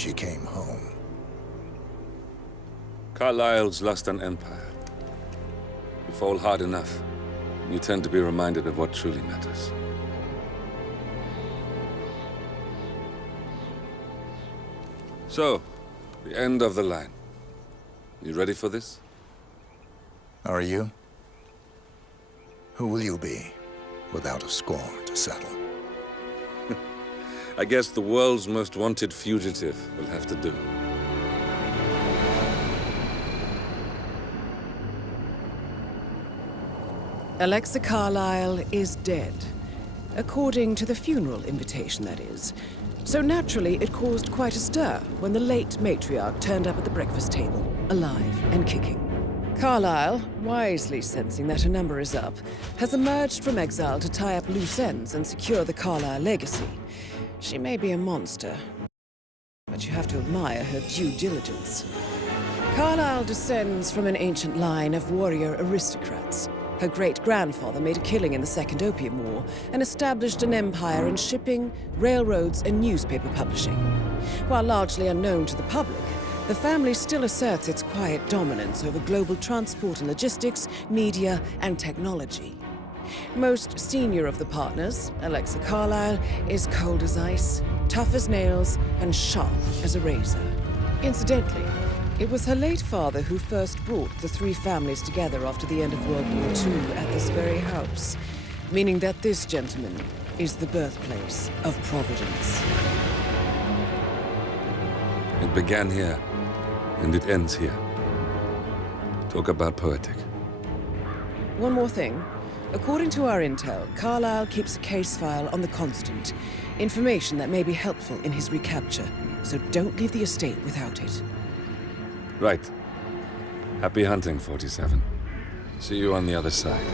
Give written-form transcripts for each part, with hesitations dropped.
she came home. Carlyle's lost an empire. You fall hard enough, and you tend to be reminded of what truly matters. So, the end of the line. You ready for this? Are you? Who will you be, without a score to settle? I guess the world's most wanted fugitive will have to do. Alexa Carlyle is dead. According to the funeral invitation, that is. So naturally, it caused quite a stir when the late matriarch turned up at the breakfast table, alive and kicking. Carlyle, wisely sensing that her number is up, has emerged from exile to tie up loose ends and secure the Carlyle legacy. She may be a monster, but you have to admire her due diligence. Carlyle descends from an ancient line of warrior aristocrats. Her great-grandfather made a killing in the Second Opium War and established an empire in shipping, railroads, and newspaper publishing. While largely unknown to the public, the family still asserts its quiet dominance over global transport and logistics, media, and technology. Most senior of the partners, Alexa Carlyle, is cold as ice, tough as nails, and sharp as a razor. Incidentally, it was her late father who first brought the three families together after the end of World War II at this very house, meaning that this gentleman is the birthplace of Providence. It began here, and it ends here. Talk about poetic. One more thing. According to our intel, Carlyle keeps a case file on the Constant. Information that may be helpful in his recapture, so don't leave the estate without it. Right. Happy hunting, 47. See you on the other side.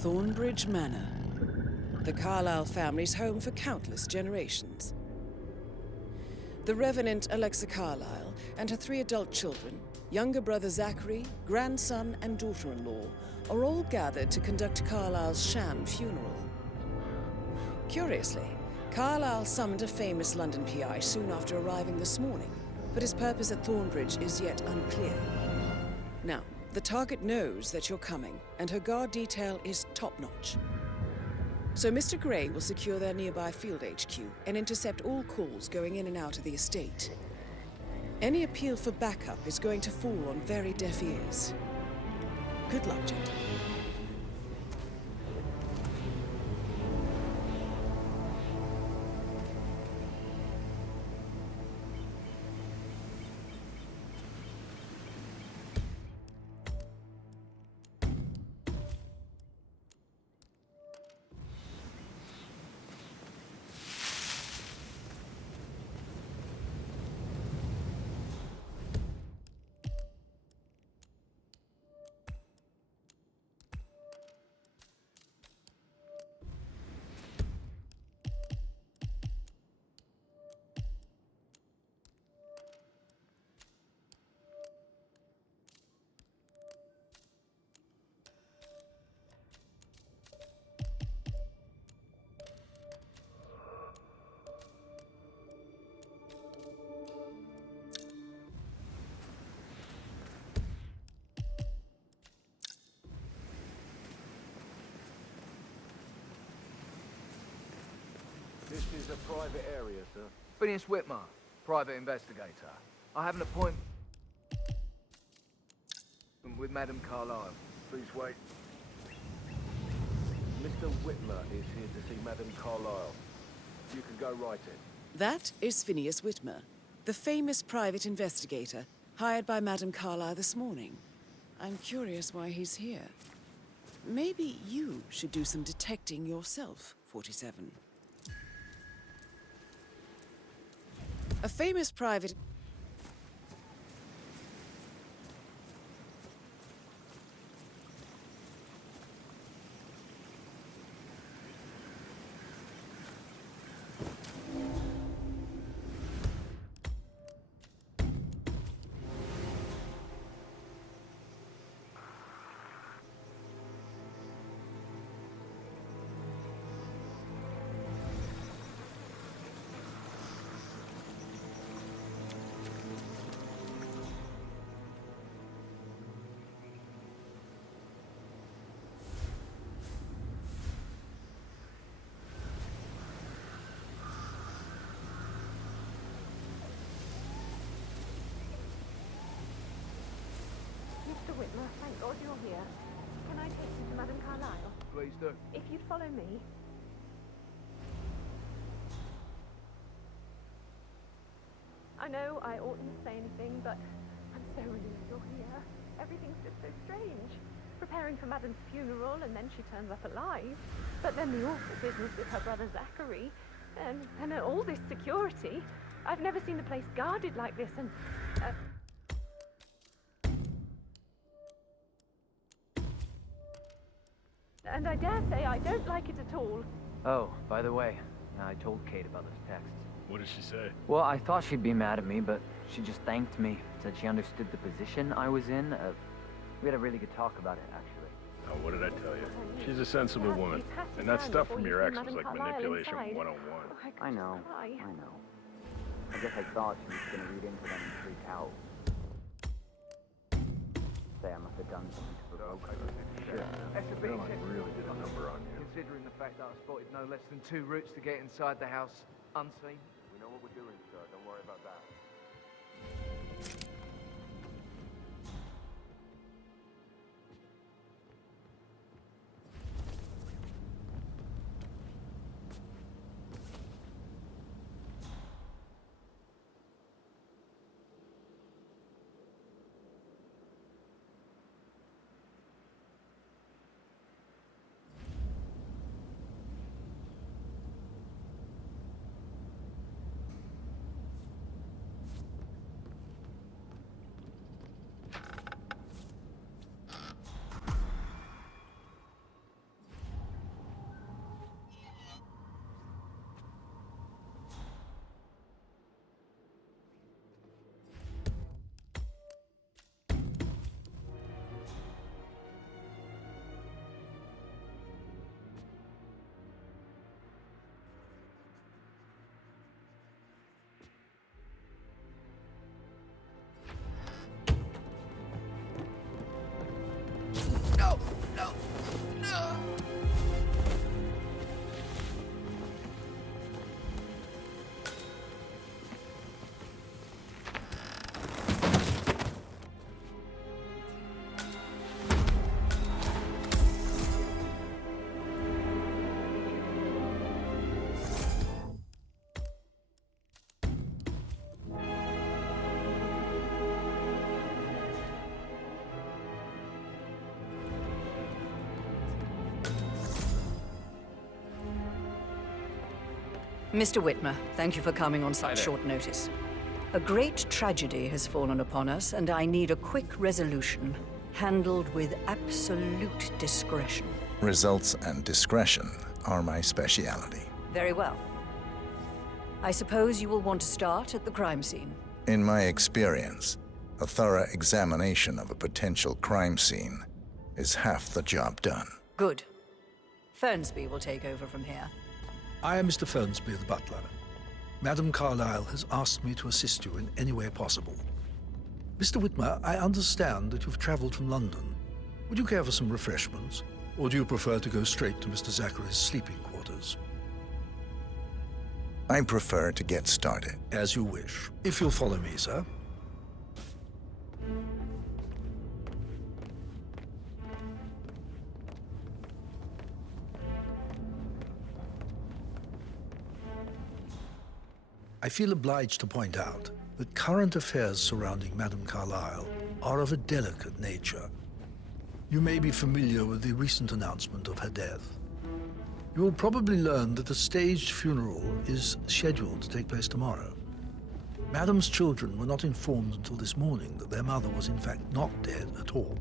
Thornbridge Manor, the Carlyle family's home for countless generations. The Revenant Alexa Carlyle and her 3 adult children, younger brother Zachary, grandson, and daughter-in-law, are all gathered to conduct Carlyle's sham funeral. Curiously, Carlyle summoned a famous London PI soon after arriving this morning, but his purpose at Thornbridge is yet unclear. Now, the target knows that you're coming, and her guard detail is top-notch. So Mr. Gray will secure their nearby field HQ and intercept all calls going in and out of the estate. Any appeal for backup is going to fall on very deaf ears. Good luck, gentlemen. This is a private area, sir. Phineas Whitmer, private investigator. I have an appointment with Madame Carlyle. Please wait. Mr. Whitmer is here to see Madame Carlyle. You can go right in. That is Phineas Whitmer, the famous private investigator hired by Madame Carlyle this morning. I'm curious why he's here. Maybe you should do some detecting yourself, 47. A famous private... Mr. Whitmer, thank God you're here. Can I take you to Madame Carlyle? Please do. If you'd follow me. I know I oughtn't say anything, but I'm so relieved you're here. Everything's just so strange. Preparing for Madame's funeral, and then she turns up alive. But then the awful business with her brother Zachary, and all this security. I've never seen the place guarded like this, and... And I dare say I don't like it at all. Oh, by the way, I told Kate about those texts. What did she say? Well, I thought she'd be mad at me, but she just thanked me. Said she understood the position I was in. We had a really good talk about it, actually. Oh, what did I tell you? She's a sensible woman. And that stuff from your ex was like manipulation 101. I know. I guess I thought she was going to read into them and freak out. Say I must have done something to provoke her. Shit. Exhibition. I really did a number on you. Considering the fact that I spotted no less than 2 routes to get inside the house unseen. We know what we're doing, sir. Don't worry about that. Mr. Whitmer, thank you for coming on such short notice. A great tragedy has fallen upon us, and I need a quick resolution, handled with absolute discretion. Results and discretion are my speciality. Very well. I suppose you will want to start at the crime scene. In my experience, a thorough examination of a potential crime scene is half the job done. Good. Fernsby will take over from here. I am Mr. Fernsby, the butler. Madame Carlyle has asked me to assist you in any way possible. Mr. Whitmer, I understand that you've traveled from London. Would you care for some refreshments? Or do you prefer to go straight to Mr. Zachary's sleeping quarters? I prefer to get started. As you wish. If you'll follow me, sir. I feel obliged to point out that current affairs surrounding Madame Carlyle are of a delicate nature. You may be familiar with the recent announcement of her death. You will probably learn that a staged funeral is scheduled to take place tomorrow. Madam's children were not informed until this morning that their mother was in fact not dead at all.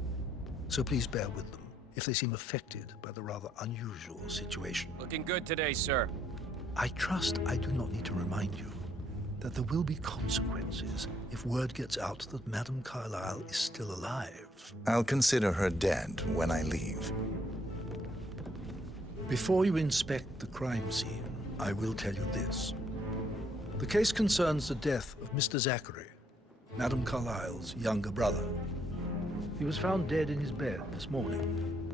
So please bear with them if they seem affected by the rather unusual situation. Looking good today, sir. I trust I do not need to remind you that there will be consequences if word gets out that Madame Carlyle is still alive. I'll consider her dead when I leave. Before you inspect the crime scene, I will tell you this. The case concerns the death of Mr. Zachary, Madame Carlyle's younger brother. He was found dead in his bed this morning.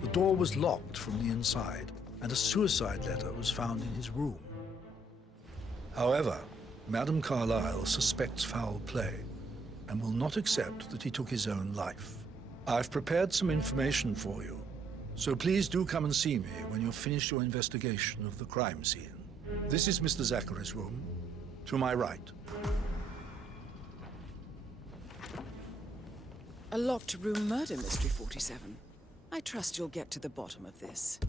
The door was locked from the inside, and a suicide letter was found in his room. However, Madame Carlyle suspects foul play and will not accept that he took his own life. I've prepared some information for you, so please do come and see me when you've finished your investigation of the crime scene. This is Mr. Zachary's room, to my right. A locked room murder mystery, 47. I trust you'll get to the bottom of this.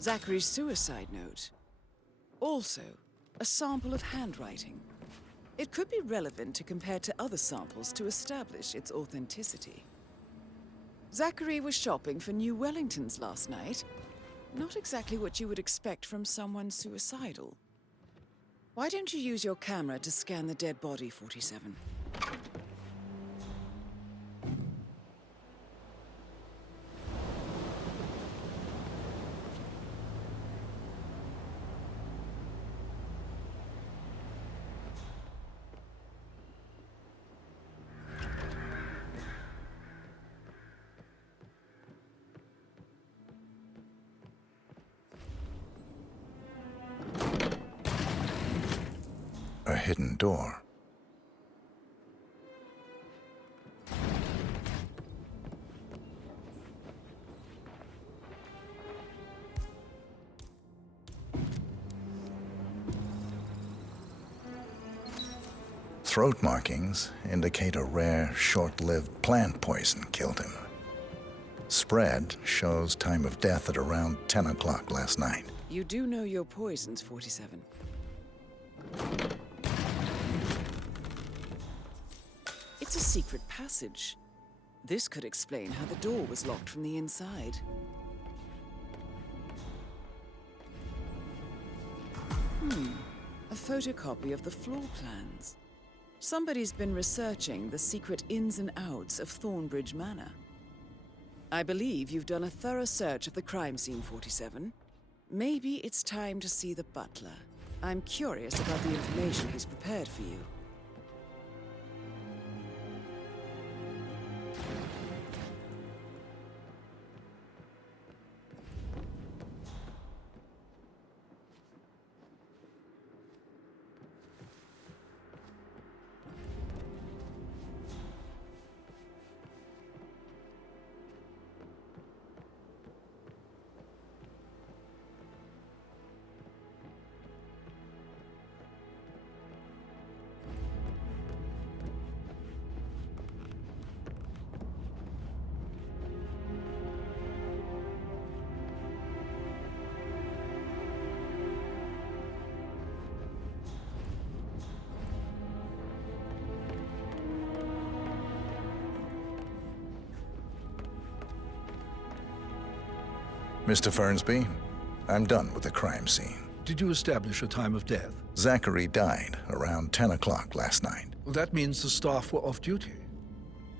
Zachary's suicide note. Also, a sample of handwriting. It could be relevant to compare to other samples to establish its authenticity. Zachary was shopping for new Wellingtons last night. Not exactly what you would expect from someone suicidal. Why don't you use your camera to scan the dead body, 47? A hidden door. Throat markings indicate a rare, short-lived plant poison killed him. Spread shows time of death at around 10 o'clock last night. You do know your poisons, 47. It's a secret passage. This could explain how the door was locked from the inside. A photocopy of the floor plans. Somebody's been researching the secret ins and outs of Thornbridge Manor. I believe you've done a thorough search of the crime scene, 47. Maybe it's time to see the butler. I'm curious about the information he's prepared for you. Mr. Fernsby, I'm done with the crime scene. Did you establish a time of death? Zachary died around 10 o'clock last night. Well, that means the staff were off duty.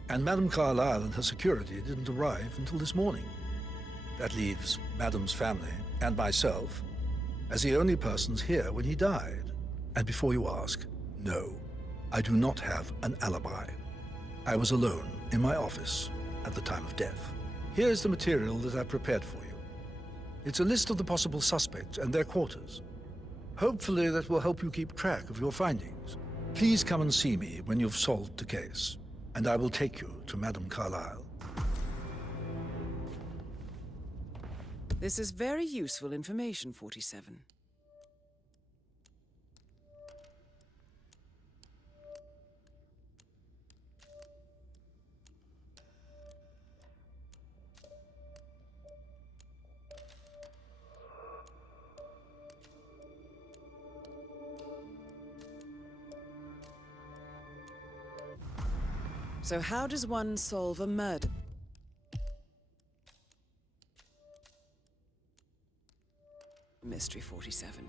And Madame Carlyle and her security didn't arrive until this morning. That leaves Madame's family and myself as the only persons here when he died. And before you ask, no, I do not have an alibi. I was alone in my office at the time of death. Here's the material that I prepared for you. It's a list of the possible suspects and their quarters. Hopefully that will help you keep track of your findings. Please come and see me when you've solved the case, and I will take you to Madame Carlyle. This is very useful information, 47. So how does one solve a murder? Mystery 47.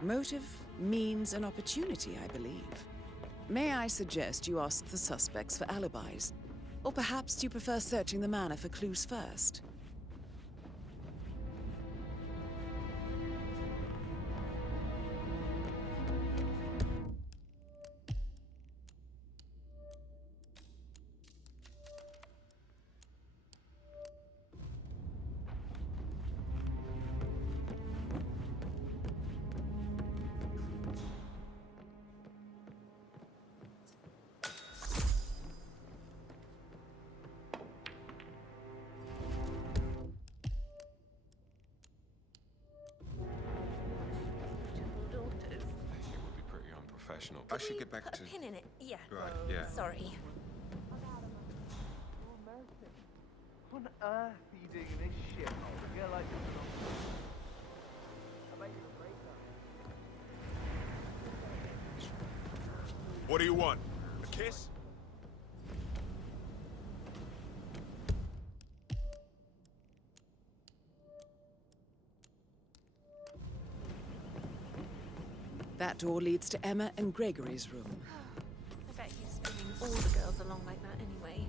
Motive, means, and opportunity, I believe. May I suggest you ask the suspects for alibis? Or perhaps do you prefer searching the manor for clues first? I should get back Put to... a pin in it. Yeah. Right, yeah. Sorry. What on earth are you doing in this shit? A girl like this I made it a great guy. What do you want? A kiss? That door leads to Emma and Gregory's room. I bet he's stringing all the girls along like that anyway.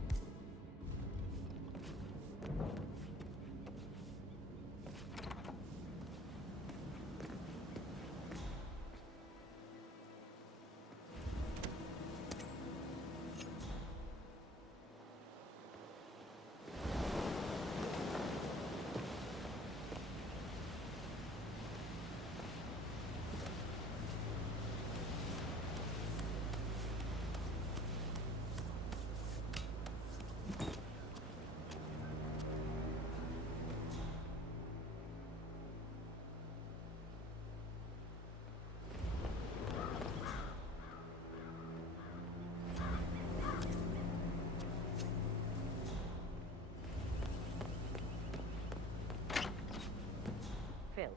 Phil,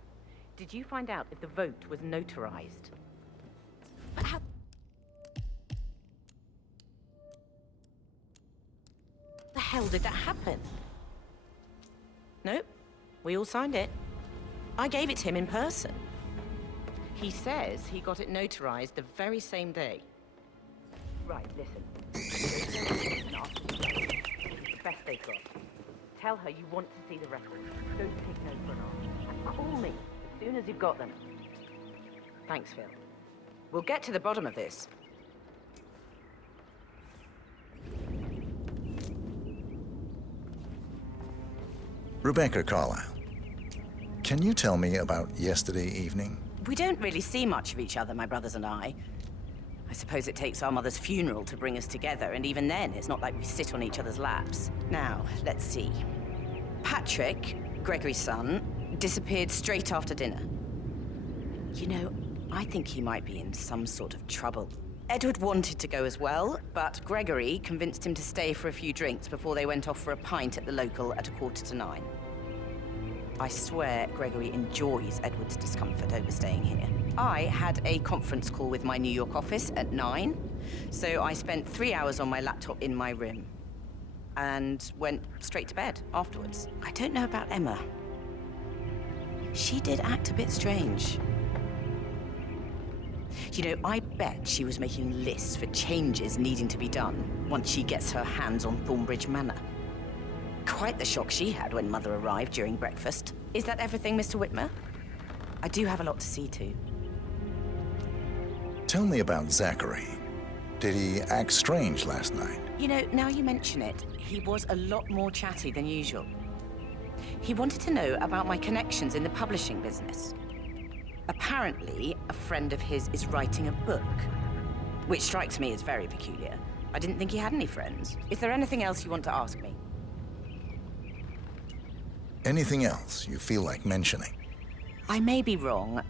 did you find out if the vote was notarized? But how... The hell did that happen? Nope. We all signed it. I gave it to him in person. He says he got it notarized the very same day. Right, listen. It's the best they've got. Tell her you want to see the records. Don't take no for an answer. And call me as soon as you've got them. Thanks, Phil. We'll get to the bottom of this. Rebecca Carlyle, can you tell me about yesterday evening? We don't really see much of each other, my brothers and I. I suppose it takes our mother's funeral to bring us together, and even then, it's not like we sit on each other's laps. Now, let's see. Patrick, Gregory's son, disappeared straight after dinner. You know, I think he might be in some sort of trouble. Edward wanted to go as well, but Gregory convinced him to stay for a few drinks before they went off for a pint at the local at 9:15. I swear Gregory enjoys Edward's discomfort over staying here. I had a conference call with my New York office at 9, so I spent 3 hours on my laptop in my room and went straight to bed afterwards. I don't know about Emma. She did act a bit strange. You know, I bet she was making lists for changes needing to be done once she gets her hands on Thornbridge Manor. Quite the shock she had when Mother arrived during breakfast. Is that everything, Mr. Whitmer? I do have a lot to see to. Tell me about Zachary. Did he act strange last night? You know, now you mention it, he was a lot more chatty than usual. He wanted to know about my connections in the publishing business. Apparently, a friend of his is writing a book, which strikes me as very peculiar. I didn't think he had any friends. Is there anything else you want to ask me? Anything else you feel like mentioning? I may be wrong,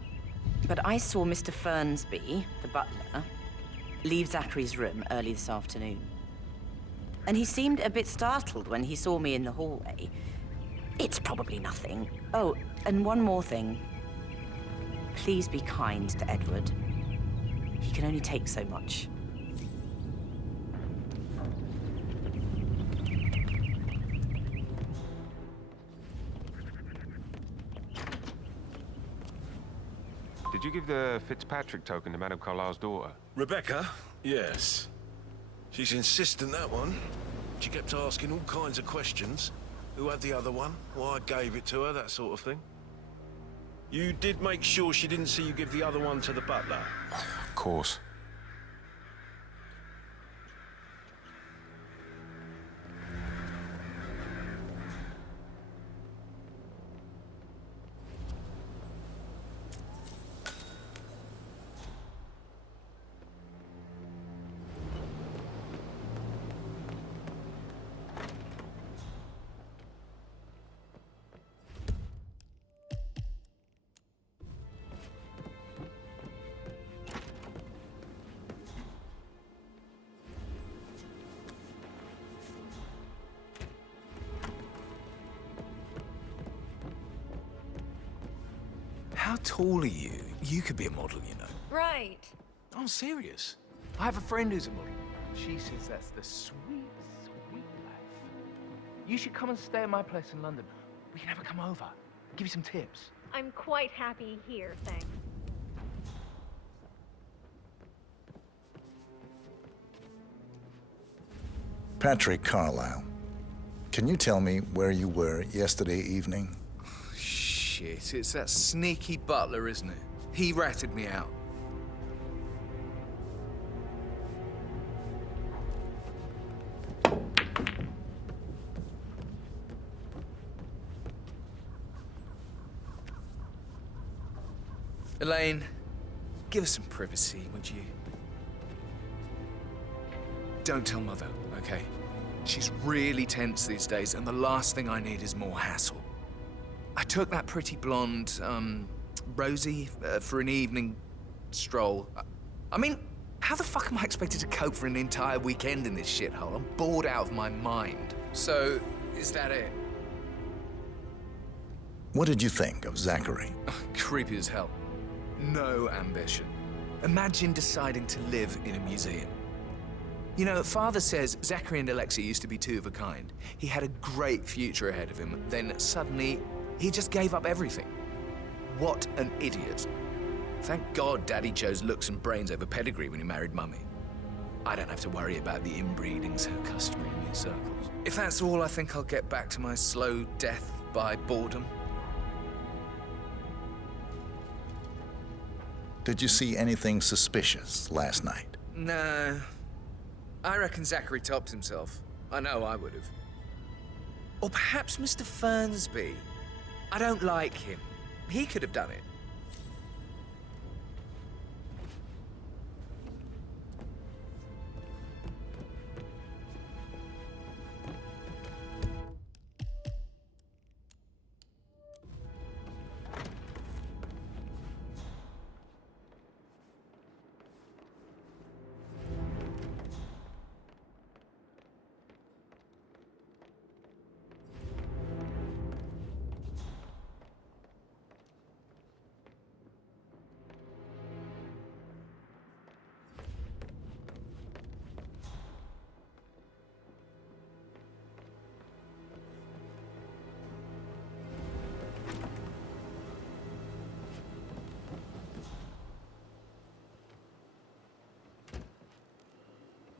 but I saw Mr. Fernsby, the butler, leave Zachary's room early this afternoon. And he seemed a bit startled when he saw me in the hallway. It's probably nothing. Oh, and one more thing. Please be kind to Edward. He can only take so much. Did you give the Fitzpatrick token to Madame Carlisle's daughter? Rebecca? Yes. She's insistent, that one. She kept asking all kinds of questions. Who had the other one? Why I gave it to her, that sort of thing. You did make sure she didn't see you give the other one to the butler? Of course. How tall are you? You could be a model, you know. Right. I'm serious. I have a friend who's a model. She says that's the sweet, sweet life. You should come and stay at my place in London. We can have her come over. Give you some tips. I'm quite happy here, thanks. Patrick Carlisle, can you tell me where you were yesterday evening? Shit, it's that sneaky butler, isn't it? He ratted me out. Elaine, give us some privacy, would you? Don't tell Mother, okay? She's really tense these days, and the last thing I need is more hassle. I took that pretty blonde, Rosie, for an evening stroll. I mean, how the fuck am I expected to cope for an entire weekend in this shithole? I'm bored out of my mind. So, is that it? What did you think of Zachary? Creepy as hell. No ambition. Imagine deciding to live in a museum. You know, Father says Zachary and Alexia used to be two of a kind. He had a great future ahead of him, then suddenly he just gave up everything. What an idiot. Thank God Daddy chose looks and brains over pedigree when he married Mummy. I don't have to worry about the inbreeding so customary in these circles. If that's all, I think I'll get back to my slow death by boredom. Did you see anything suspicious last night? No. I reckon Zachary topped himself. I know I would have. Or perhaps Mr. Fernsby. I don't like him. He could have done it.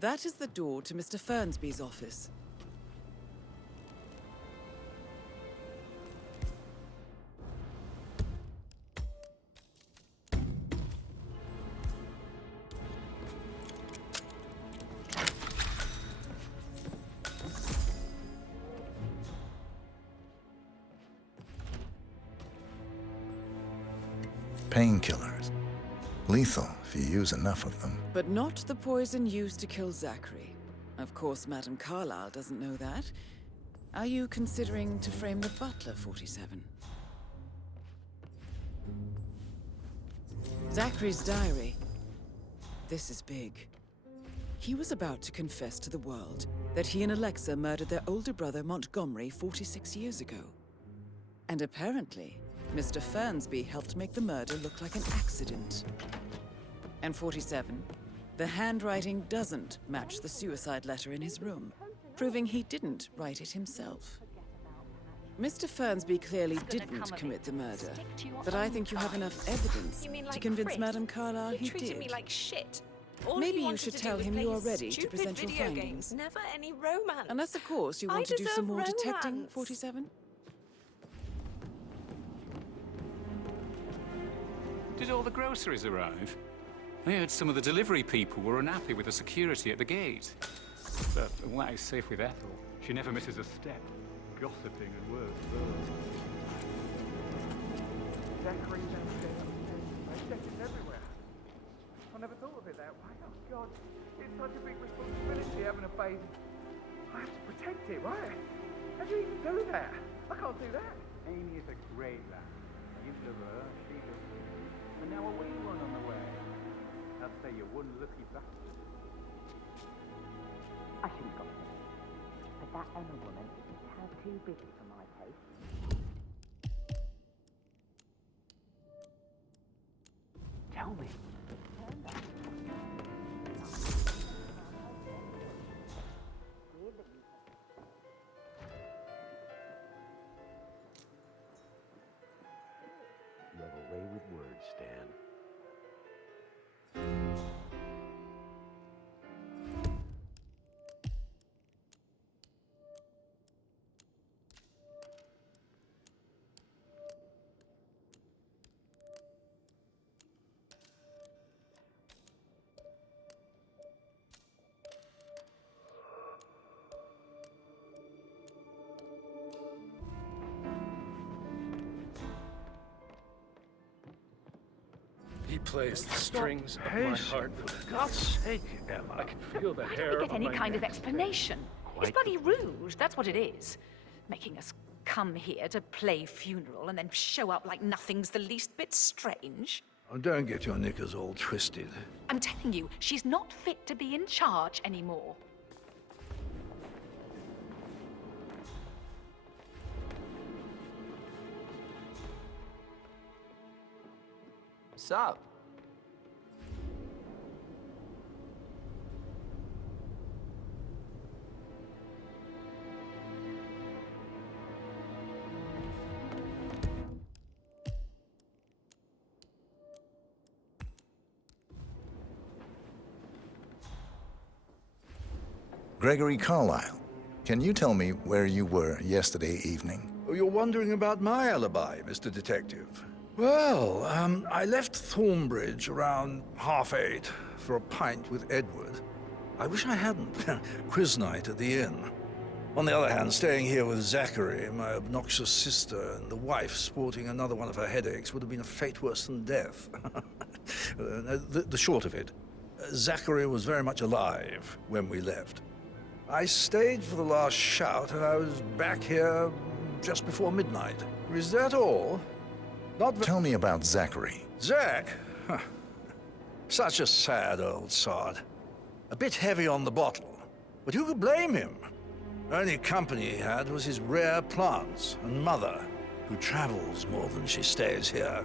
That is the door to Mr. Fernsby's office. Painkillers. Lethal if you use enough of them. But not the poison used to kill Zachary. Of course, Madame Carlisle doesn't know that. Are you considering to frame the butler, 47? Zachary's diary. This is big. He was about to confess to the world that he and Alexa murdered their older brother Montgomery 46 years ago. And apparently, Mr. Fernsby helped make the murder look like an accident. And 47, the handwriting doesn't match the suicide letter in his room, proving he didn't write it himself. Mr. Fernsby clearly didn't commit the murder, but I think you have enough evidence to convince Madame Carlyle he treated did. me like shit. All Maybe he you wanted should to tell do was him play you are his ready to stupid present your video findings. games. Never any romance. Unless, of course, you I want to do some deserve more detecting, romance. 47? Did all the groceries arrive? I heard some of the delivery people were unhappy with the security at the gate. But why safe with Ethel? She never misses a step. Gossiping and words. Zachary's downstairs. I checked it everywhere. I never thought of it that way. Oh, God. It's such a big responsibility having a baby. I have to protect it, right? How do you even do that? I can't do that. Amy is a great lad. You love her, she loves you. And now a wee one on the way. I'd say you're one lucky bastard. I shouldn't gossip. But that Emma woman is a tad too busy for my taste. Tell me. You have a way with words, Stan. He plays the strings of my heart. For God's sake, Emma. I can feel the Don't hair get on any my kind of neck. explanation. It's bloody rude, that's what it is. Making us come here to play funeral and then show up like nothing's the least bit strange. Oh, don't get your knickers all twisted. I'm telling you, she's not fit to be in charge anymore. Sup? Gregory Carlyle, can you tell me where you were yesterday evening? Oh, you're wondering about my alibi, Mr. Detective. Well, I left Thornbridge around 8:30 for a pint with Edward. I wish I hadn't. Quiz night at the inn. On the other hand, staying here with Zachary, my obnoxious sister, and the wife sporting another one of her headaches would have been a fate worse than death. The short of it, Zachary was very much alive when we left. I stayed for the last shout, and I was back here just before midnight. Is that all? Tell me about Zachary. Zach? Huh. Such a sad old sod. A bit heavy on the bottle, but who could blame him? The only company he had was his rare plants and mother, who travels more than she stays here.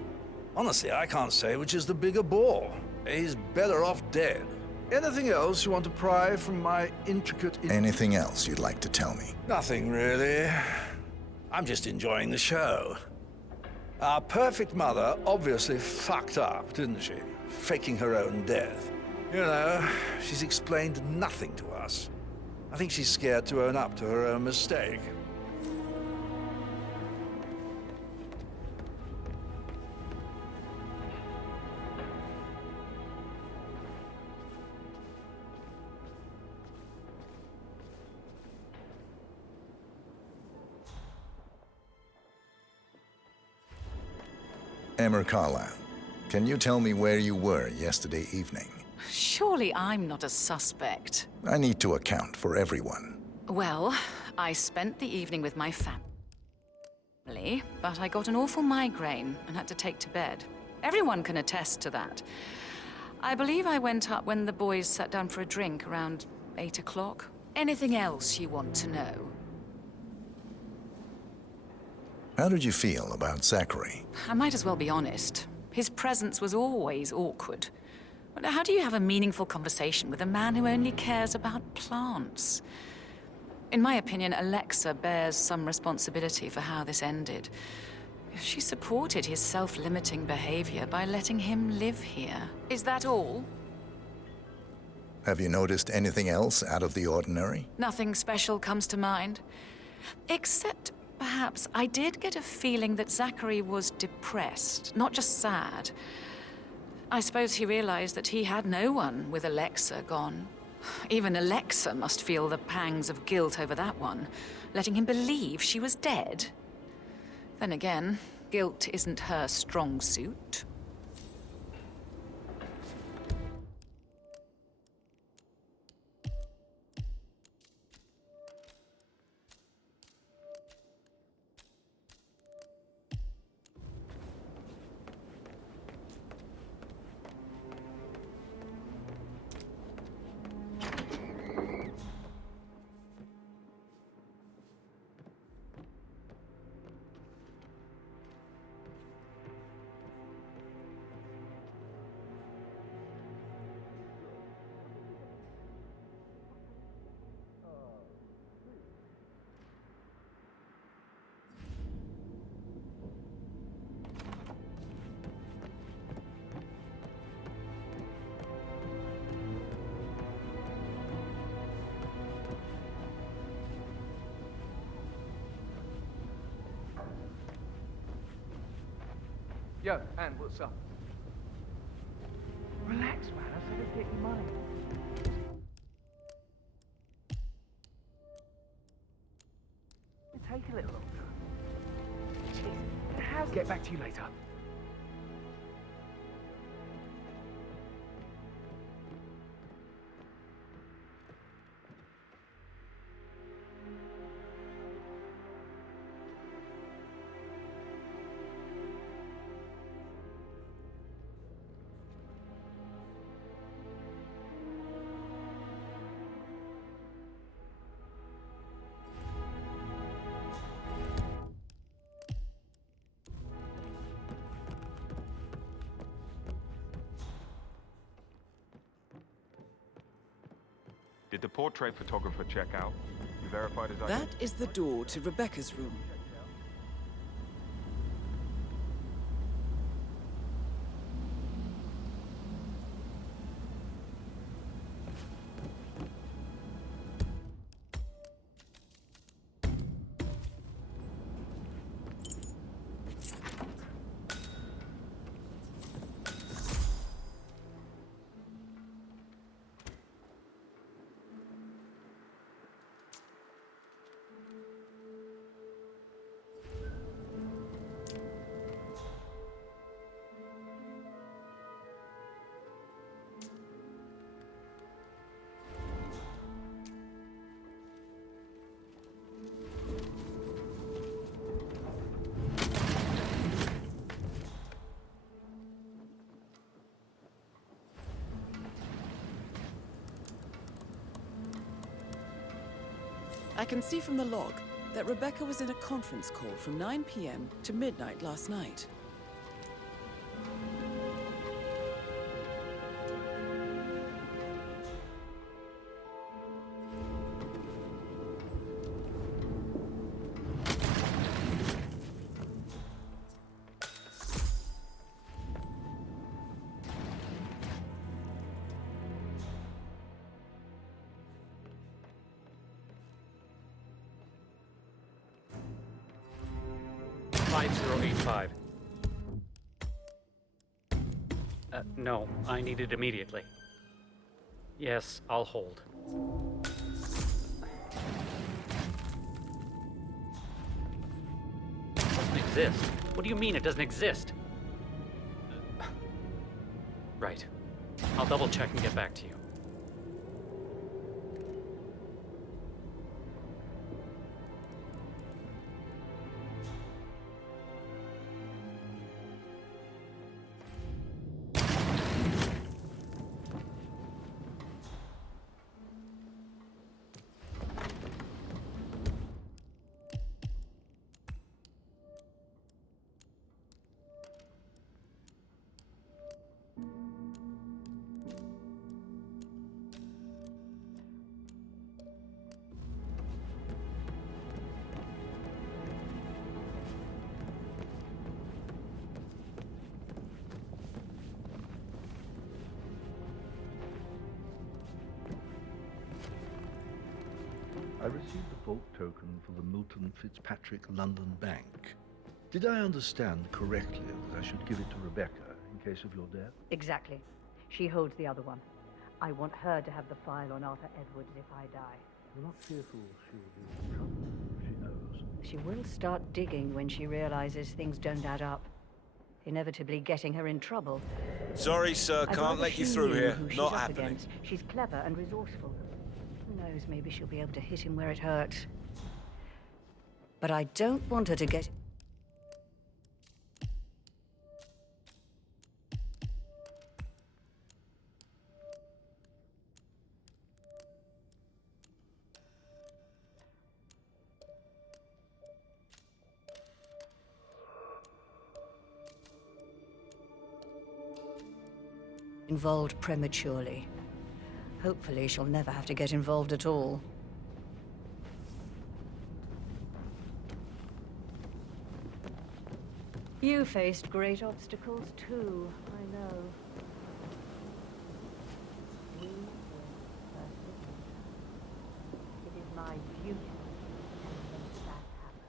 Honestly, I can't say which is the bigger bore. He's better off dead. Anything else you want to pry from my intricate... Anything else you'd like to tell me? Nothing, really. I'm just enjoying the show. Our perfect mother obviously fucked up, didn't she? Faking her own death. You know, she's explained nothing to us. I think she's scared to own up to her own mistake. Emma Carlyle, can you tell me where you were yesterday evening? Surely I'm not a suspect. I need to account for everyone. Well, I spent the evening with my family, but I got an awful migraine and had to take to bed. Everyone can attest to that. I believe I went up when the boys sat down for a drink around 8 o'clock. Anything else you want to know? How did you feel about Zachary? I might as well be honest. His presence was always awkward. How do you have a meaningful conversation with a man who only cares about plants? In my opinion, Alexa bears some responsibility for how this ended. She supported his self-limiting behavior by letting him live here. Is that all? Have you noticed anything else out of the ordinary? Nothing special comes to mind. Except, perhaps, I did get a feeling that Zachary was depressed, not just sad. I suppose he realized that he had no one with Alexa gone. Even Alexa must feel the pangs of guilt over that one, letting him believe she was dead. Then again, guilt isn't her strong suit. Yo, Anne, what's up? Relax, man. I said I'd get you money. It'll take a little longer. Jeez, I'll get back to you later. Did the portrait photographer check out? You verified his ID? That is the door to Rebecca's room. I can see from the log that Rebecca was in a conference call from 9 p.m. to midnight last night. No, I need it immediately. Yes, I'll hold. It doesn't exist. What do you mean it doesn't exist? Right. I'll double check and get back to you. I received a vault token for the Milton Fitzpatrick London Bank. Did I understand correctly that I should give it to Rebecca in case of your death? Exactly. She holds the other one. I want her to have the file on Arthur Edwards if I die. You're not fearful she'll be in trouble if she knows? She will start digging when she realizes things don't add up, inevitably getting her in trouble. Sorry, sir, can't let you through here. Not happening. Against. She's clever and resourceful. Who knows, maybe she'll be able to hit him where it hurts. But I don't want her to get... involved prematurely. Hopefully she'll never have to get involved at all. You faced great obstacles too, I know. We will persevere. It is my duty to make that happen.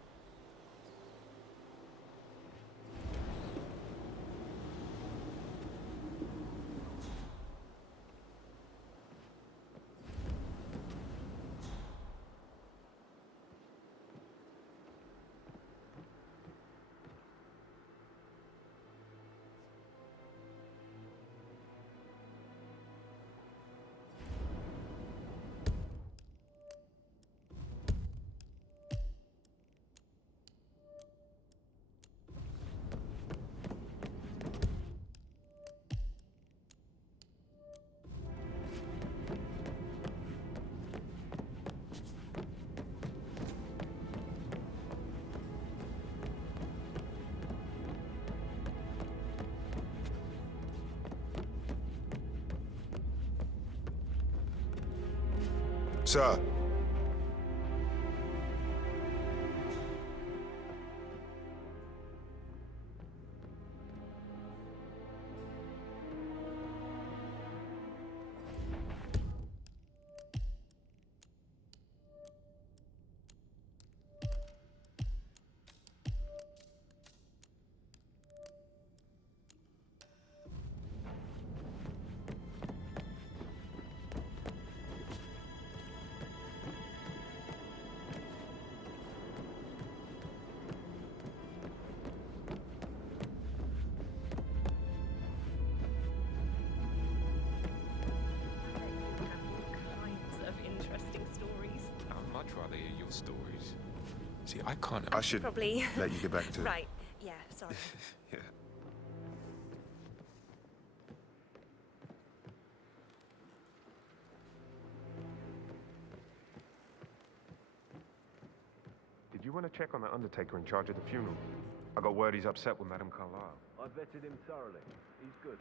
Sir. Stories. See, I can't. I should probably let you get back to. Right. Yeah. Sorry. Yeah. Did you want to check on the undertaker in charge of the funeral? I got word he's upset with Madame Carlyle. I vetted him thoroughly. He's good.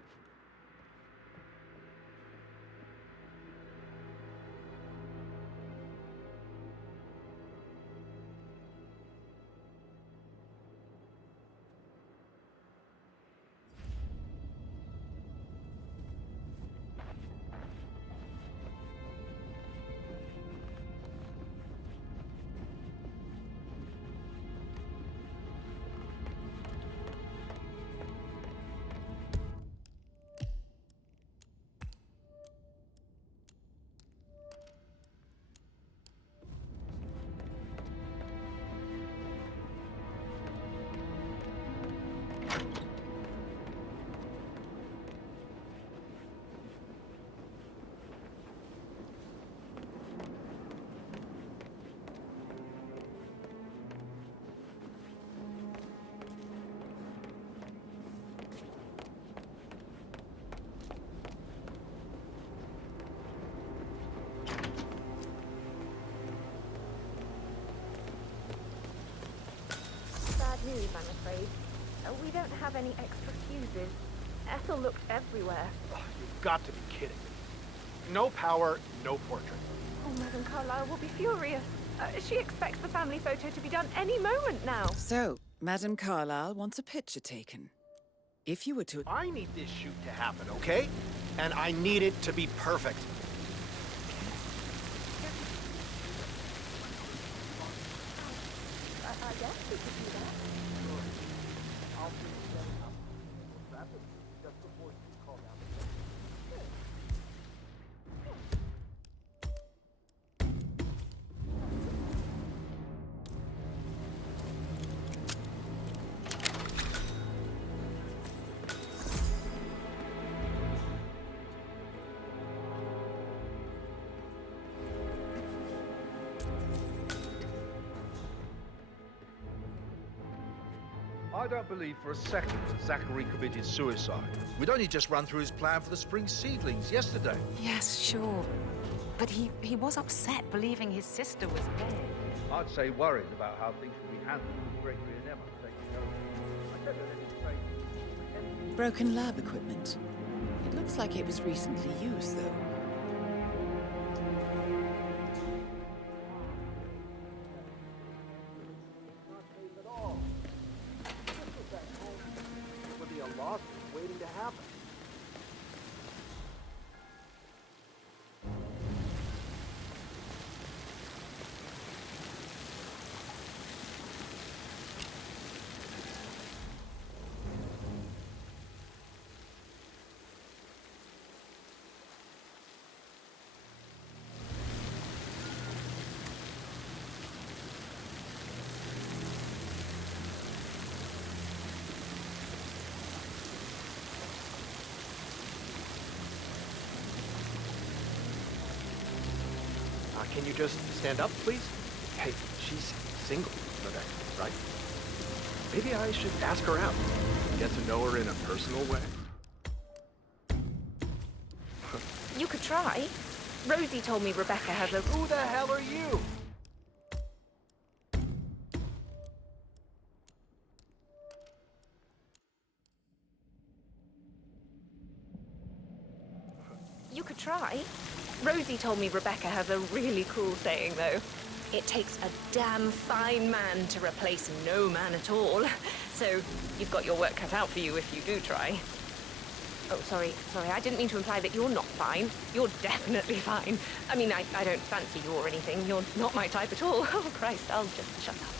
News, I'm afraid. We don't have any extra fuses. Ethel looked everywhere. Oh, you've got to be kidding me. No power, no portrait. Oh, Madame Carlyle will be furious. She expects the family photo to be done any moment now. So, Madame Carlyle wants a picture taken. If you were to... I need this shoot to happen, okay? And I need it to be perfect. I guess we could do that. I'll be setting up. That's just before you call down the phone. I don't believe for a second that Zachary committed suicide. We'd only just run through his plan for the spring seedlings yesterday. Yes, sure. But he was upset believing his sister was dead. I'd say worried about how things would be handled with Gregory and Emma taking over. I don't know anything. Broken lab equipment. It looks like it was recently used, though. Would be a loss waiting to happen. Can you just stand up, please? Hey, she's single, right? Maybe I should ask her out. Get to know her in a personal way. You could try. Rosie told me Rebecca has a... Who the hell are you? You could try. Rosie told me Rebecca has a really cool saying, though. It takes a damn fine man to replace no man at all. So you've got your work cut out for you if you do try. Oh, sorry, I didn't mean to imply that you're not fine. You're definitely fine. I mean, I don't fancy you or anything. You're not my type at all. Oh, Christ, I'll just shut up.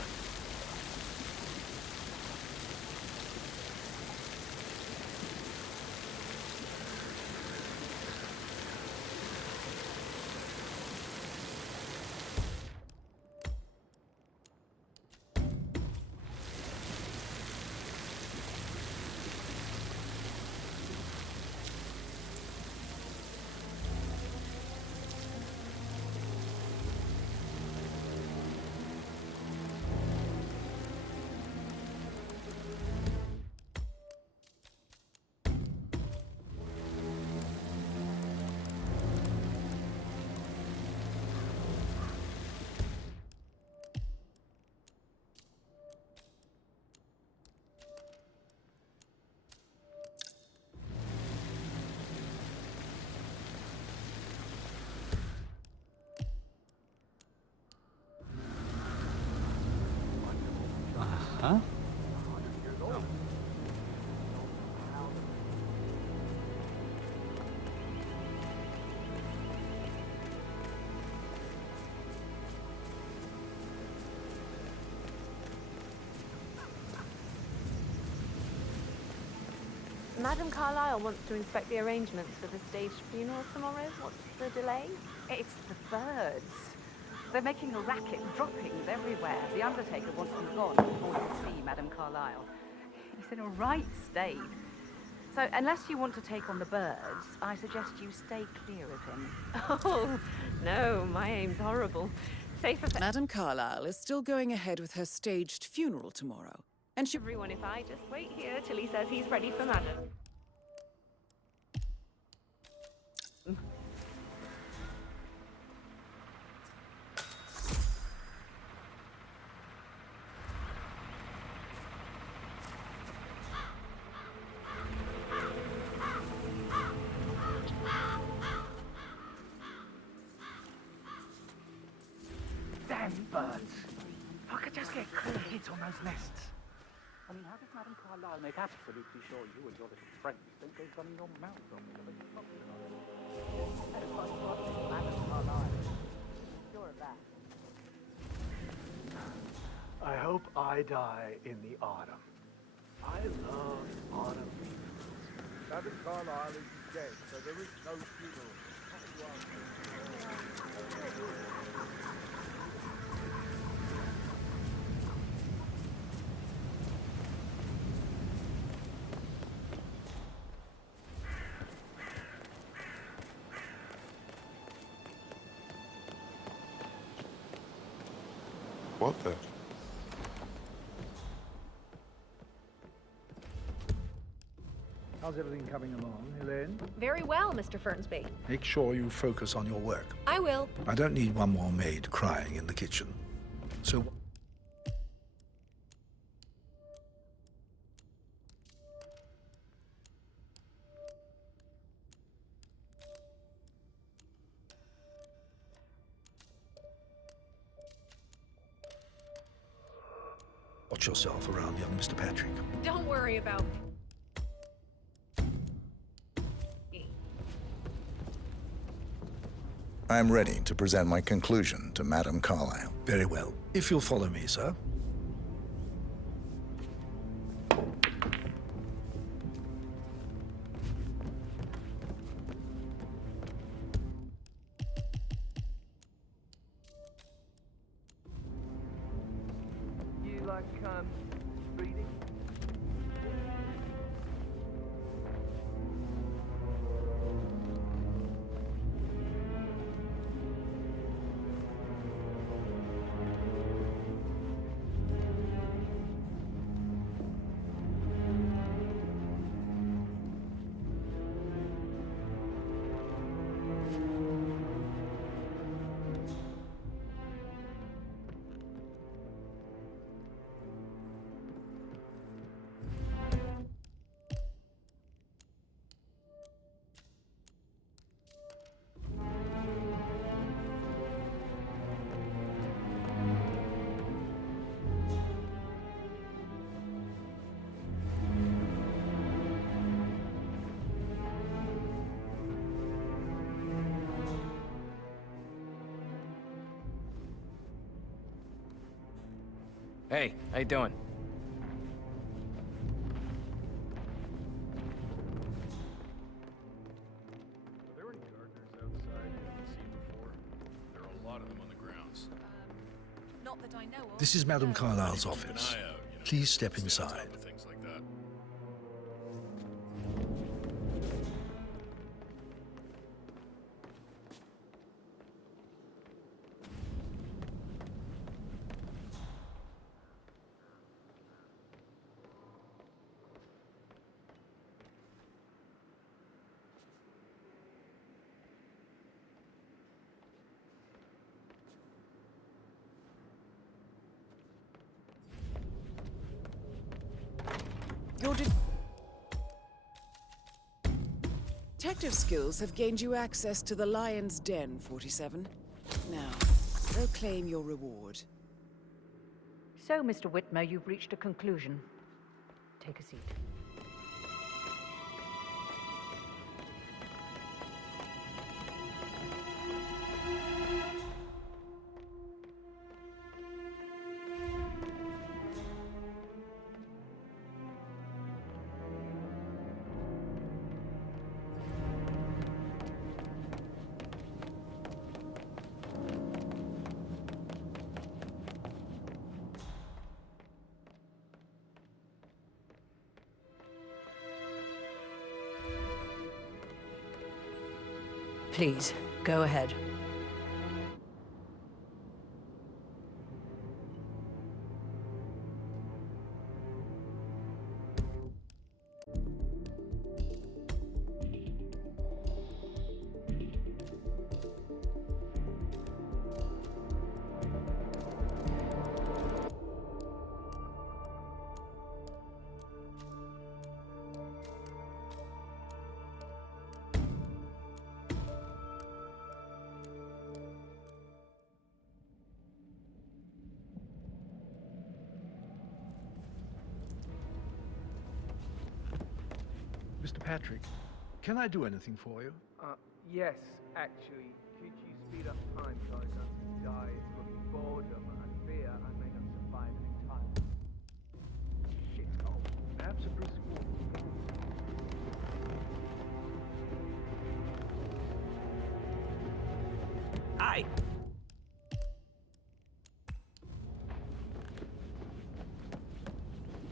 Huh? Madam Carlyle wants to inspect the arrangements for the staged funeral tomorrow. What's the delay? It's the birds. They're making a racket, droppings everywhere. The undertaker wants them gone before he can see Madam Carlyle. He's in a right state. So unless you want to take on the birds, I suggest you stay clear of him. Oh, no, my aim's horrible. Safer for... Madam Carlyle is still going ahead with her staged funeral tomorrow. And she... Everyone, if I just wait here till he says he's ready for Madam. Damn birds. If I could just get clear hits on those nests. I mean, how does Madam Carlyle make absolutely sure you and your little friends don't go running your mouth on me? Madam Carlyle. Sure of that. I hope I die in the autumn. I love autumn evenings. Madam Carlyle is dead, so there is no funeral. What the? How's everything coming along, Elaine? Very well, Mr. Fernsby. Make sure you focus on your work. I will. I don't need one more maid crying in the kitchen. So... watch yourself around young Mr. Patrick. Don't worry about me. I'm ready to present my conclusion to Madam Carlyle. Very well. If you'll follow me, sir. You like, reading? Hey, how you doing? Are there any gardeners outside you haven't seen before? There are a lot of them on the grounds. Not that I know of. This is Madam Carlyle's office. Please step inside. Things like that. Your detective skills have gained you access to the Lion's Den, 47. Now, they'll claim your reward. So, Mr. Whitmer, you've reached a conclusion. Take a seat. Please, go ahead. Mr. Patrick, can I do anything for you? Yes, actually. Could you speed up time so I don't die from boredom and fear I may not survive an Why?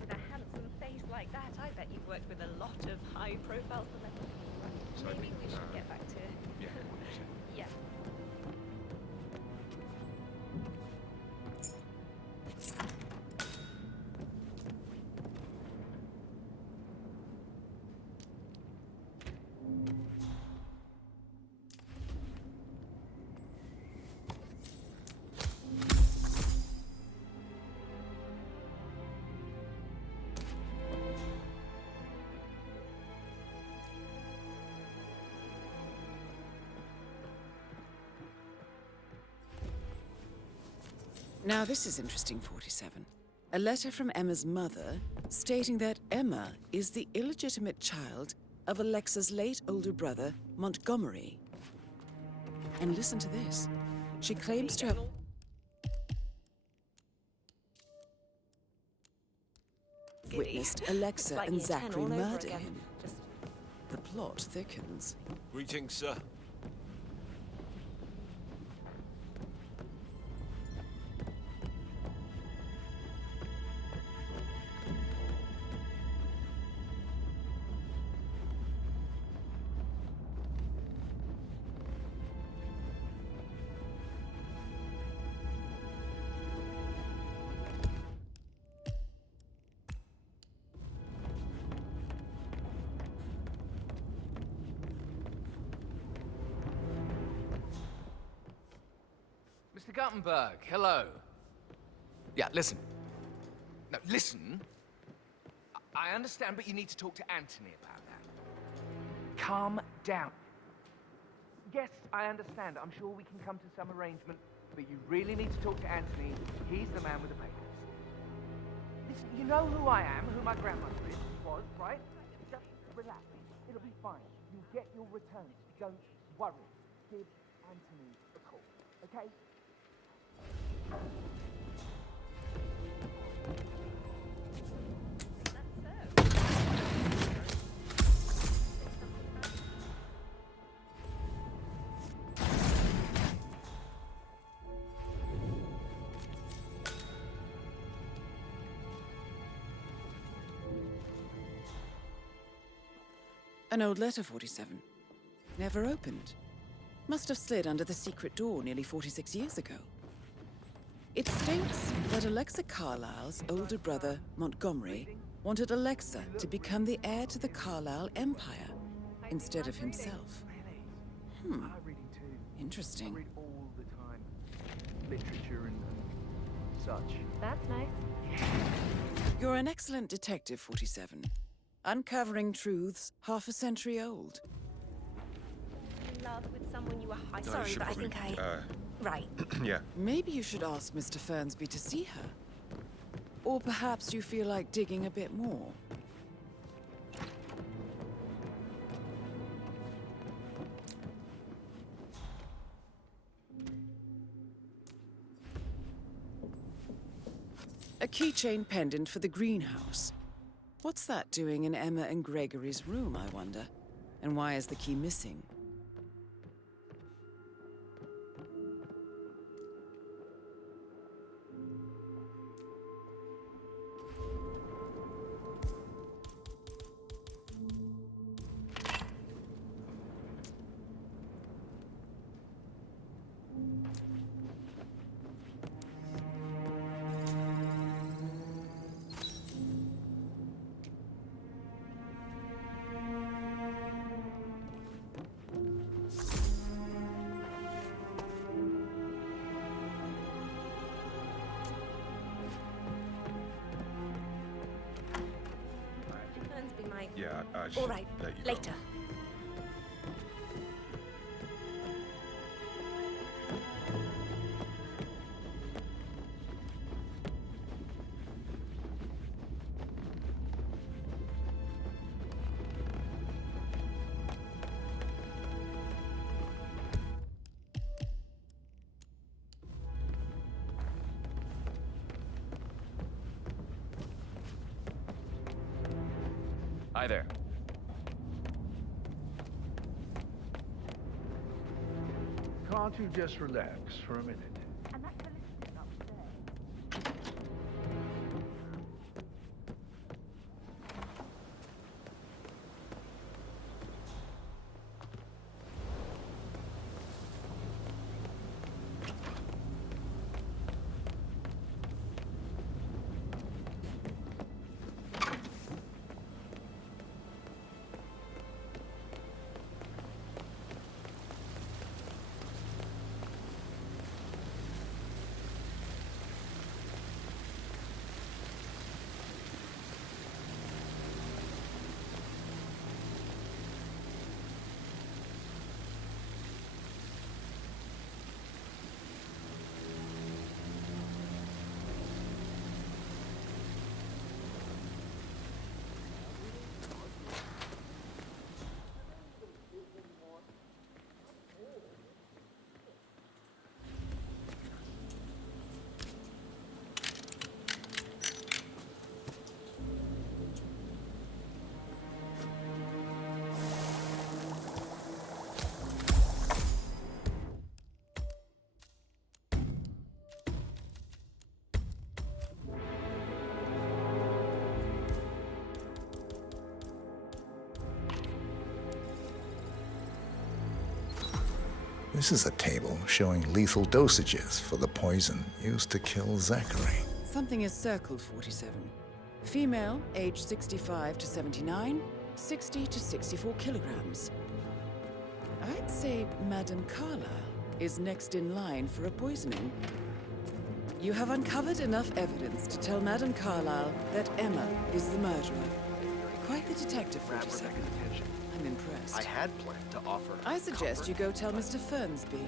With a handsome face like that, I bet you've worked with a lot of high-profile celebrities. Maybe we should get back to... Yeah. Yeah. Now this is interesting, 47. A letter from Emma's mother stating that Emma is the illegitimate child of Alexa's late older brother, Montgomery. And listen to this. She claims to have... witnessed Alexa Like and year 10 Zachary all over murder again. him. The plot thickens. Greetings, sir. Mr. Guttenberg, hello. Yeah, listen. No, listen. I understand, but you need to talk to Anthony about that. Calm down. Yes, I understand. I'm sure we can come to some arrangement, but you really need to talk to Anthony. He's the man with the papers. Listen, you know who I am, who my grandmother was, right? Just relax. It'll be fine. You'll get your returns. Don't worry. Give Anthony a call, okay? An old letter, 47. Never opened. Must have slid under the secret door nearly 46 years ago. It states that Alexa Carlisle's older brother, Montgomery, wanted Alexa to become the heir to the Carlisle Empire instead of himself. Interesting. I read all the time. Literature and such. That's nice. You're an excellent detective, 47. Uncovering truths half a century old. In love with someone you were high... No, Sorry, should but probably, I think I... Right. Yeah. Maybe you should ask Mr. Fernsby to see her. Or perhaps you feel like digging a bit more. A keychain pendant for the greenhouse. What's that doing in Emma and Gregory's room, I wonder? And why is the key missing? Fernsby might... Yeah, I should All right, let you go. later. Hi there. can't you just relax for a minute? And that solicitor upstairs. This is a table showing lethal dosages for the poison used to kill Zachary. Something is circled 47. Female, age 65 to 79, 60 to 64 kilograms. I'd say Madame Carlyle is next in line for a poisoning. You have uncovered enough evidence to tell Madame Carlyle that Emma is the murderer. Quite the detective, 47. I'm impressed. I had planned to offer. I suggest you go tell Mr. Fernsby.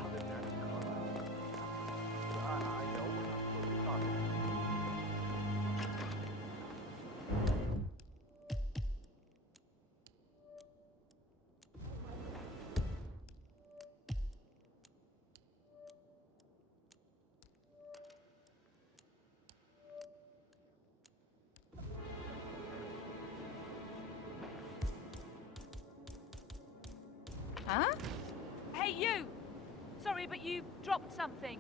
Huh? Hey, you! Sorry, but you dropped something.